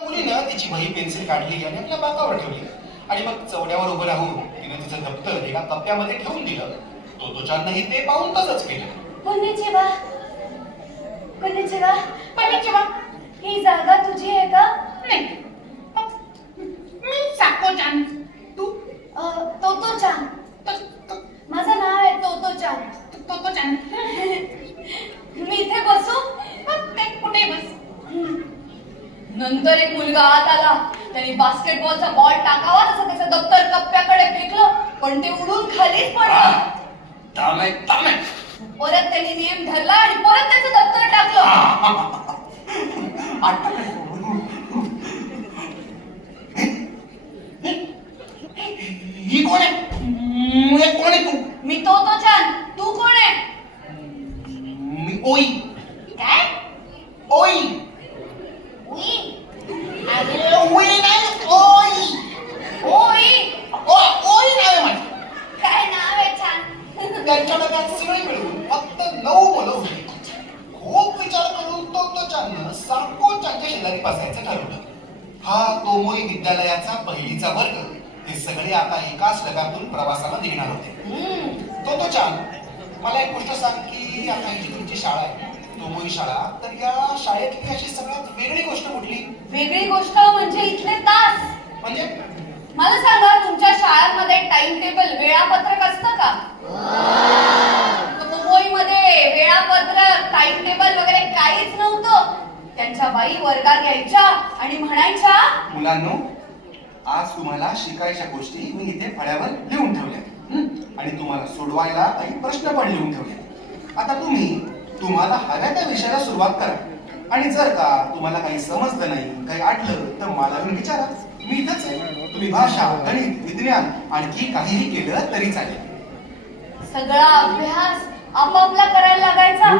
मुलीनं तिची वही पेन्सिल काढली आणि आपल्या बाकावर ठेवली आणि मग चवड्यावर उभं राहून तिनं तिचं दप्तर एका कप्प्यामध्ये ठेवून दिलं. तोतोचानही ते पाहून तसंच केलं. कोनिचिवा कोनिचिवा कोनिचिवा, ही जागा तुझी आहे का? नाही, मी साकोचान. तू? तोतोचान. माझं नाव आहे तोतोचान. तोतोचान. मी इथे बसू? ते कुठे बस. नंतर एक मुलगा आत आला. त्याने बास्केटबॉलचा बॉल टाकावा तसं त्याचं दप्तर कप्प्याकडे फेकलं, पण ते उडून खालीच पडलं. परत त्यांनी नियम धरला आणि परत त्याचं दप्तर टाकलं. ही कोण आहे? कोण आहे तू? मी तोतोचान. तू कोण आहे? मी ओई. काय? ओई. उई. ओई नाही, ओई. ओई. ओई नाव आहे माझं. काय नाव आहे छान. त्यांच्या डब्यात सगळे मिळून फक्त 9 मुलं होती. खूप विचार करून तोतोचाननं साकोचानच्या शेजारी बसायचं ठरवलं. हा तोमोई विद्यालयाचा पहिलीचा वर्ग. हे सगळे आता एकाच डब्यातून प्रवासाला निघणार होते. तोतोचान, मला एक गोष्ट सांग की आता ही जी तुमची शाळा आहे, तोमोई शाळा, तर या शाळेतली अशी सगळ्यात वेगळी गोष्ट कुठली? वेगळी गोष्ट म्हणजे इथले तास. म्हणजे मला सांगा, तुमच्या शाळांमध्ये टाइम टेबल वेळापत्रक असतं का? मुंबईमध्ये वेळापत्रक टाइम टेबल वगैरे काहीच नव्हतं. त्यांच्या बाई वर्गात यायच्या आणि म्हणायच्या, मुलांनो, आज तुम्हाला शिकायच्या गोष्टी मी इथे फळ्यावर लिहून ठेवल्या आणि तुम्हाला सोडवायला काही प्रश्न पण लिहून ठेवले. आता तुम्हाला हव्या त्या विषयाला सुरुवात करा आणि जर का तुम्हाला काही समजलं नाही, काही आठलं तर मला येऊन विचारा. मी इथंच आहे. तुम्ही भाषा, गणित, विज्ञान आणखी काहीही केलं तरी चालेल. सगळा अभ्यास आपापला करायला लागायचा.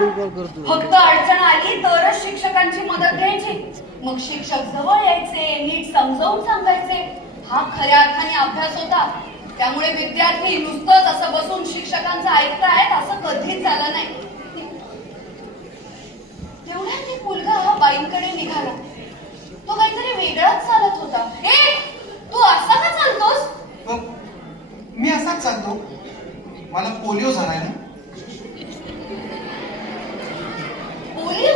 फक्त अडचण आली तरच शिक्षकांची मदत घ्यायची. मग शिक्षक जवळ यायचे, नीट समजावून सांगायचे. हा खऱ्या अर्थाने अभ्यास होता. त्यामुळे विद्यार्थी नुसतंच असं बसून शिक्षकांचं ऐकतायत असं कधीच झालं नाही. तेवढ्यात एक मुलगा हा बाईंकडे निघाला. तो काहीतरी वेगळाच चालत होता. तू असा का चालतोस? मी असाच चालतो. मला पोलिओ झालाय ना. पोलिओ?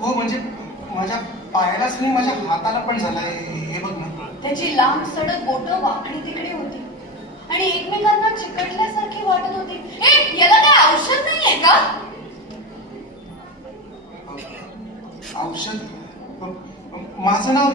हो, म्हणजे माझ्या पायालाच नाही, माझ्या हाताला पण झालाय. हे बघ ना. त्याची लांब सडक बोटं वाकडी तिकडे होती आणि एकमेकांना चिकटल्यासारखी वाटत होती. याला काय औषध नाहीये का? औषध? माझं नाव